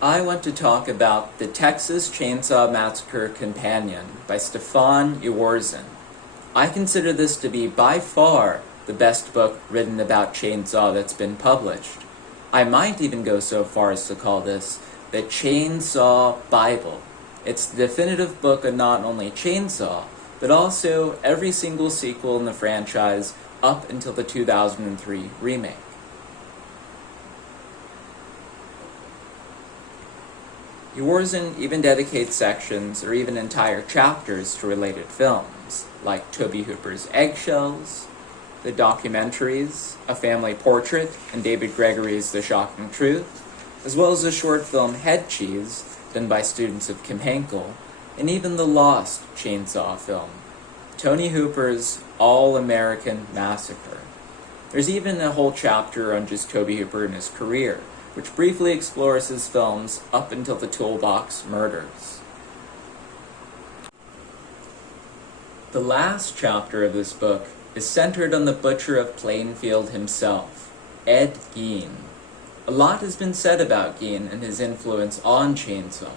I want to talk about the Texas Chain Saw Massacre Companion by Stefan Jaworzyn. I consider this to be by far the best book written about chainsaw that's been published. I might even go so far as to call this the Chainsaw Bible. It's the definitive book on not only Chainsaw, but also every single sequel in the franchise up until the 2003 remake. Jaworzyn even dedicates sections or even entire chapters to related films, like Tobe Hooper's Eggshells, the documentaries, A Family Portrait, and David Gregory's The Shocking Truth, as well as the short film Head Cheese, done by students of Kim Henkel, and even the Lost Chainsaw film, Tobe Hooper's All-American Massacre. There's even a whole chapter on just Tobe Hooper and his career, which briefly explores his films up until the Toolbox Murders. The last chapter of this book is centered on the butcher of Plainfield himself, Ed Gein. A lot has been said about Gein and his influence on Chainsaw.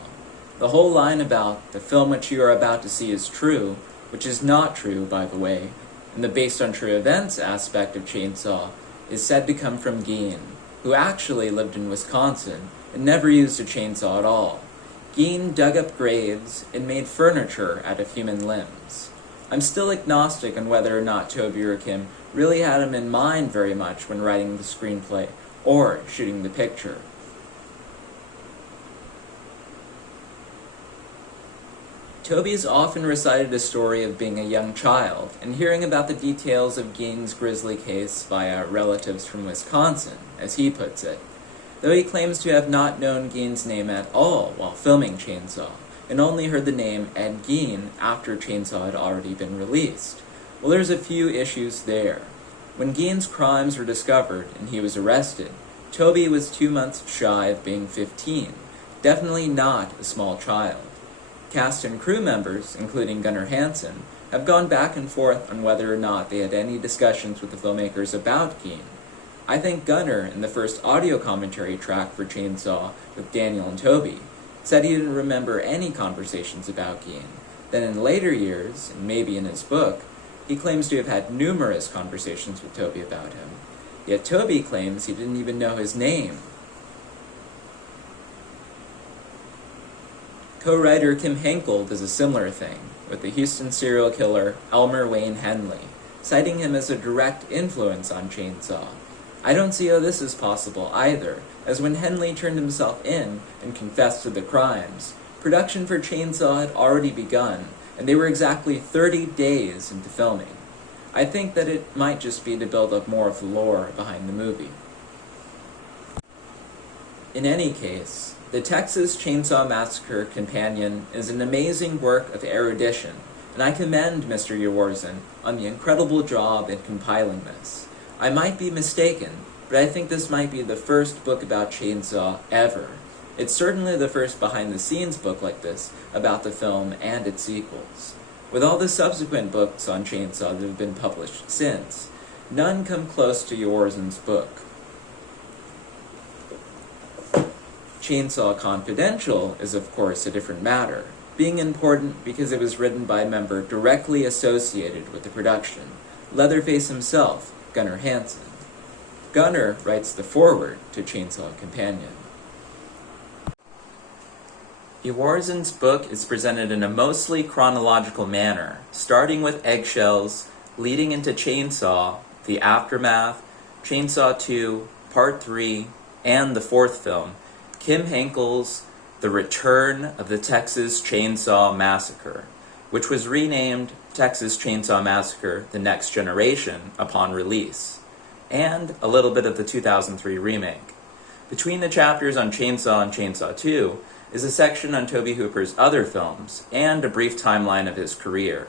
The whole line about the film which you are about to see is true, which is not true, by the way, and the based on true events aspect of Chainsaw is said to come from Gein, who actually lived in Wisconsin and never used a chainsaw at all. Gein dug up graves and made furniture out of human limbs. I'm still agnostic on whether or not Tobe or Kim really had him in mind very much when writing the screenplay or shooting the picture. Tobe has often recited a story of being a young child and hearing about the details of Gein's grisly case via relatives from Wisconsin, as he puts it, though he claims to have not known Gein's name at all while filming Chainsaw, and only heard the name Ed Gein after Chainsaw had already been released. Well, there's a few issues there. When Gein's crimes were discovered and he was arrested, Tobe was 2 months shy of being 15, definitely not a small child. Cast and crew members, including Gunnar Hansen, have gone back and forth on whether or not they had any discussions with the filmmakers about Gein. I think Gunnar, in the first audio commentary track for Chainsaw with Daniel and Tobe, said he didn't remember any conversations about Gein. Then in later years, and maybe in his book, he claims to have had numerous conversations with Tobe about him. Yet Tobe claims he didn't even know his name. Co-writer Kim Henkel does a similar thing, with the Houston serial killer Elmer Wayne Henley, citing him as a direct influence on Chainsaw. I don't see how this is possible either, as when Henley turned himself in and confessed to the crimes, production for Chainsaw had already begun, and they were exactly 30 days into filming. I think that it might just be to build up more of the lore behind the movie. In any case, the Texas Chainsaw Massacre Companion is an amazing work of erudition, and I commend Mr. Jaworzyn on the incredible job in compiling this. I might be mistaken, but I think this might be the first book about Chainsaw ever. It's certainly the first behind-the-scenes book like this about the film and its sequels. With all the subsequent books on Chainsaw that have been published since, none come close to Jaworzyn's book. Chainsaw Confidential is of course a different matter, being important because it was written by a member directly associated with the production, Leatherface himself, Gunnar Hansen. Gunnar writes the foreword to Chainsaw Companion. Jaworzyn's book is presented in a mostly chronological manner, starting with Eggshells, leading into Chainsaw, The Aftermath, Chainsaw 2, Part 3, and the fourth film, Kim Henkel's The Return of the Texas Chainsaw Massacre, which was renamed Texas Chainsaw Massacre: The Next Generation upon release, and a little bit of the 2003 remake. Between the chapters on Chainsaw and Chainsaw 2 is a section on Tobe Hooper's other films, and a brief timeline of his career.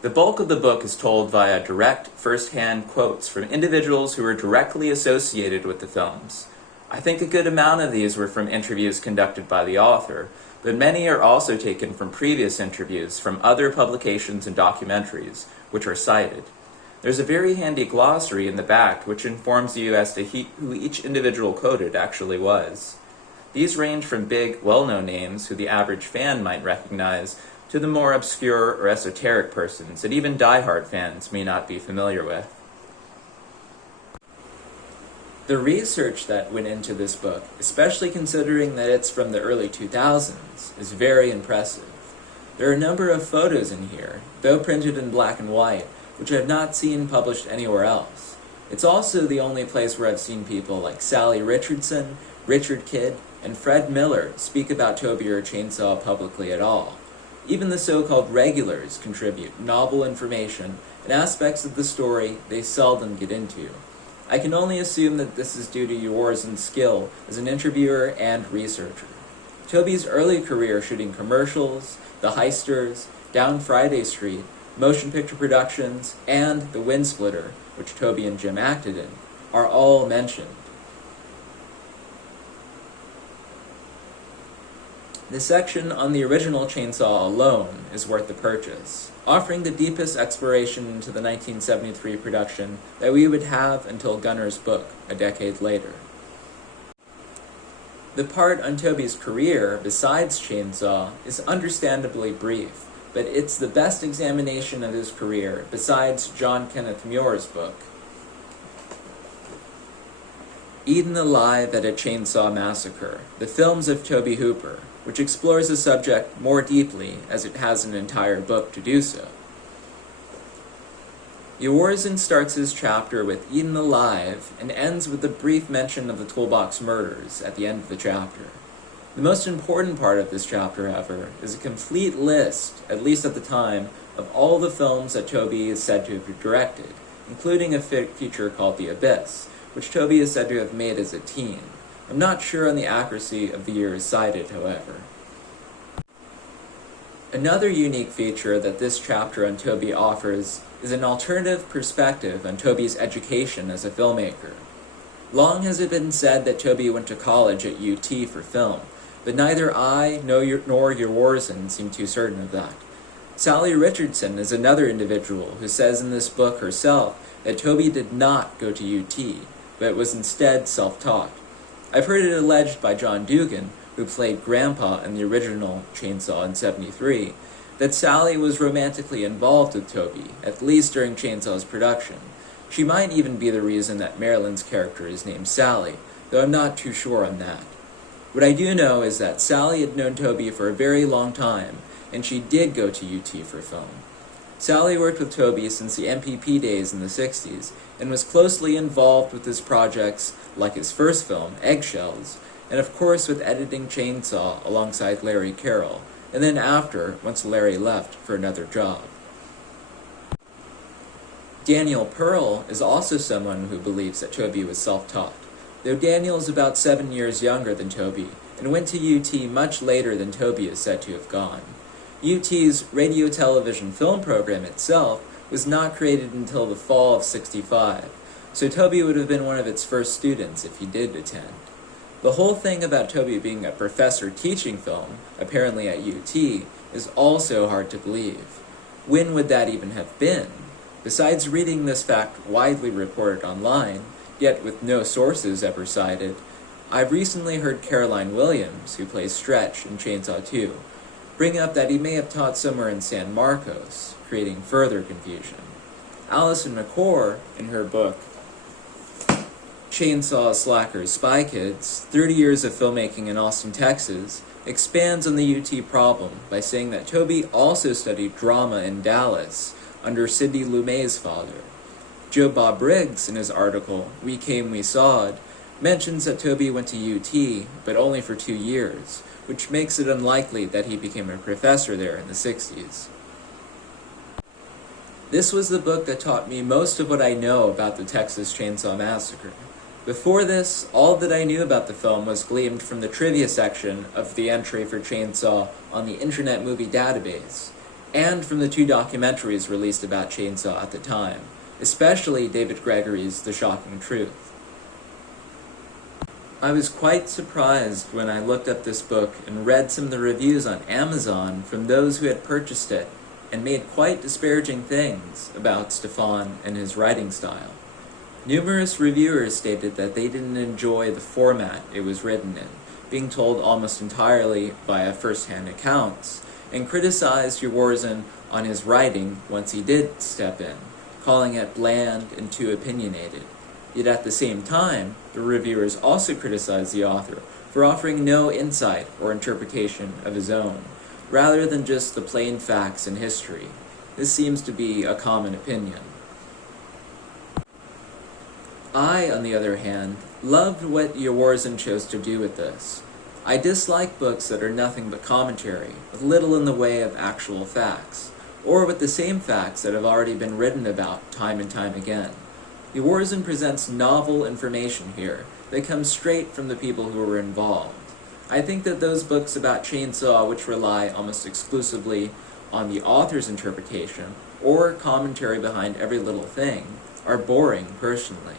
The bulk of the book is told via direct, first-hand quotes from individuals who were directly associated with the films. I think a good amount of these were from interviews conducted by the author, but many are also taken from previous interviews from other publications and documentaries, which are cited. There's a very handy glossary in the back which informs you as to who each individual quoted actually was. These range from big, well-known names who the average fan might recognize to the more obscure or esoteric persons that even die-hard fans may not be familiar with. The research that went into this book, especially considering that it's from the early 2000s, is very impressive. There are a number of photos in here, though printed in black and white, which I have not seen published anywhere else. It's also the only place where I've seen people like Sally Richardson, Richard Kidd, and Fred Miller speak about Tobe or Chainsaw publicly at all. Even the so-called regulars contribute novel information and aspects of the story they seldom get into. I can only assume that this is due to Jaworzyn's skill as an interviewer and researcher. Tobe's early career shooting commercials, The Heisters, Down Friday Street, motion picture productions, and The Windsplitter, which Tobe and Jim acted in, are all mentioned. The section on the original Chainsaw alone is worth the purchase, offering the deepest exploration into the 1973 production that we would have until Gunner's book a decade later. The part on Tobe's career, besides Chainsaw, is understandably brief, but it's the best examination of his career besides John Kenneth Muir's book. Eaten Alive at a Chainsaw Massacre, the films of Tobe Hooper, which explores the subject more deeply as it has an entire book to do so. Jaworzyn starts his chapter with Eaten Alive and ends with a brief mention of the Toolbox murders at the end of the chapter. The most important part of this chapter, however, is a complete list, at least at the time, of all the films that Tobe is said to have directed, including a feature called The Abyss, which Tobe is said to have made as a teen. I'm not sure on the accuracy of the years cited, however. Another unique feature that this chapter on Tobe offers is an alternative perspective on Tobe's education as a filmmaker. Long has it been said that Tobe went to college at UT for film, but neither I nor Jaworzyn seem too certain of that. Sally Richardson is another individual who says in this book herself that Tobe did not go to UT, but was instead self-taught. I've heard it alleged by John Dugan, who played Grandpa in the original Chainsaw in '73, that Sally was romantically involved with Tobe, at least during Chainsaw's production. She might even be the reason that Marilyn's character is named Sally, though I'm not too sure on that. What I do know is that Sally had known Tobe for a very long time, and she did go to UT for film. Sally worked with Tobe since the MPP days in the 60s, and was closely involved with his projects like his first film, Eggshells, and of course with editing Chainsaw alongside Larry Carroll, and then after, once Larry left for another job. Daniel Pearl is also someone who believes that Tobe was self-taught, though Daniel is about 7 years younger than Tobe, and went to UT much later than Tobe is said to have gone. UT's radio, television, film program itself was not created until the fall of '65, so Tobe would have been one of its first students if he did attend. The whole thing about Tobe being a professor teaching film, apparently at UT, is also hard to believe. When would that even have been? Besides reading this fact widely reported online, yet with no sources ever cited, I've recently heard Caroline Williams, who plays Stretch in Chainsaw 2, bring up that he may have taught somewhere in San Marcos, creating further confusion. Alison McCord, in her book Chainsaw Slackers Spy Kids, 30 Years of Filmmaking in Austin, Texas, expands on the UT problem by saying that Tobe also studied drama in Dallas under Sidney Lumet's father. Joe Bob Briggs, in his article We Came, We Sawed, mentions that Tobe went to UT, but only for 2 years, which makes it unlikely that he became a professor there in the 60s. This was the book that taught me most of what I know about the Texas Chainsaw Massacre. Before this, all that I knew about the film was gleaned from the trivia section of the entry for Chainsaw on the Internet Movie Database, and from the 2 documentaries released about Chainsaw at the time, especially David Gregory's The Shocking Truth. I was quite surprised when I looked up this book and read some of the reviews on Amazon from those who had purchased it and made quite disparaging things about Stefan and his writing style. Numerous reviewers stated that they didn't enjoy the format it was written in, being told almost entirely via first-hand accounts, and criticized Jaworzyn on his writing once he did step in, calling it bland and too opinionated. Yet at the same time, the reviewers also criticized the author for offering no insight or interpretation of his own, rather than just the plain facts and history. This seems to be a common opinion. I, on the other hand, loved what Jaworzyn chose to do with this. I dislike books that are nothing but commentary, with little in the way of actual facts, or with the same facts that have already been written about time and time again. Jaworzyn presents novel information here that comes straight from the people who were involved. I think that those books about Chainsaw which rely almost exclusively on the author's interpretation, or commentary behind every little thing, are boring, personally.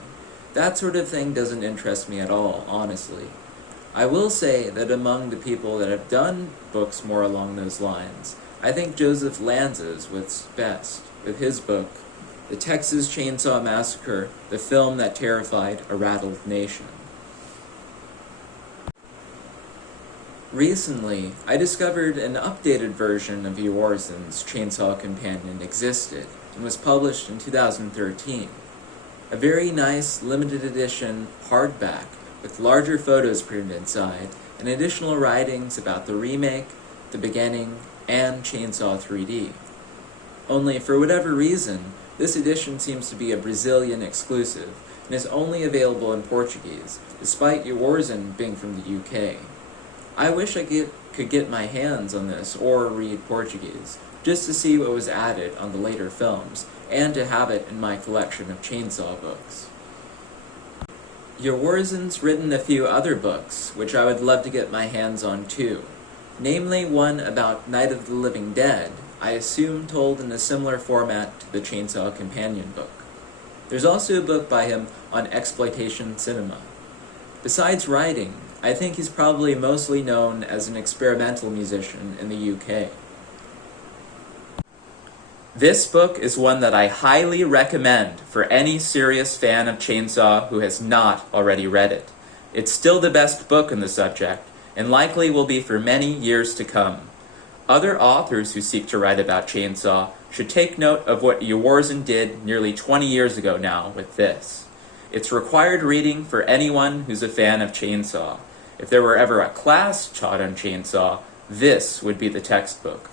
That sort of thing doesn't interest me at all, honestly. I will say that among the people that have done books more along those lines, I think Joseph Lanza's was best, with his book, The Texas Chain Saw Massacre, the film that terrified a rattled nation. Recently, I discovered an updated version of Jaworzyn's Chainsaw Companion existed, and was published in 2013. A very nice, limited edition hardback with larger photos printed inside, and additional writings about the remake, the beginning, and Chainsaw 3D. Only, for whatever reason, this edition seems to be a Brazilian exclusive, and is only available in Portuguese, despite Jaworzyn being from the UK. I wish I could get my hands on this, or read Portuguese, just to see what was added on the later films, and to have it in my collection of Chainsaw books. Jaworzyn's written a few other books, which I would love to get my hands on too, namely one about Night of the Living Dead, I assume told in a similar format to the Chainsaw Companion book. There's also a book by him on exploitation cinema. Besides writing, I think he's probably mostly known as an experimental musician in the UK. This book is one that I highly recommend for any serious fan of Chainsaw who has not already read it. It's still the best book on the subject, and likely will be for many years to come. Other authors who seek to write about Chainsaw should take note of what Jaworzyn did nearly 20 years ago now with this. It's required reading for anyone who's a fan of Chainsaw. If there were ever a class taught on Chainsaw, this would be the textbook.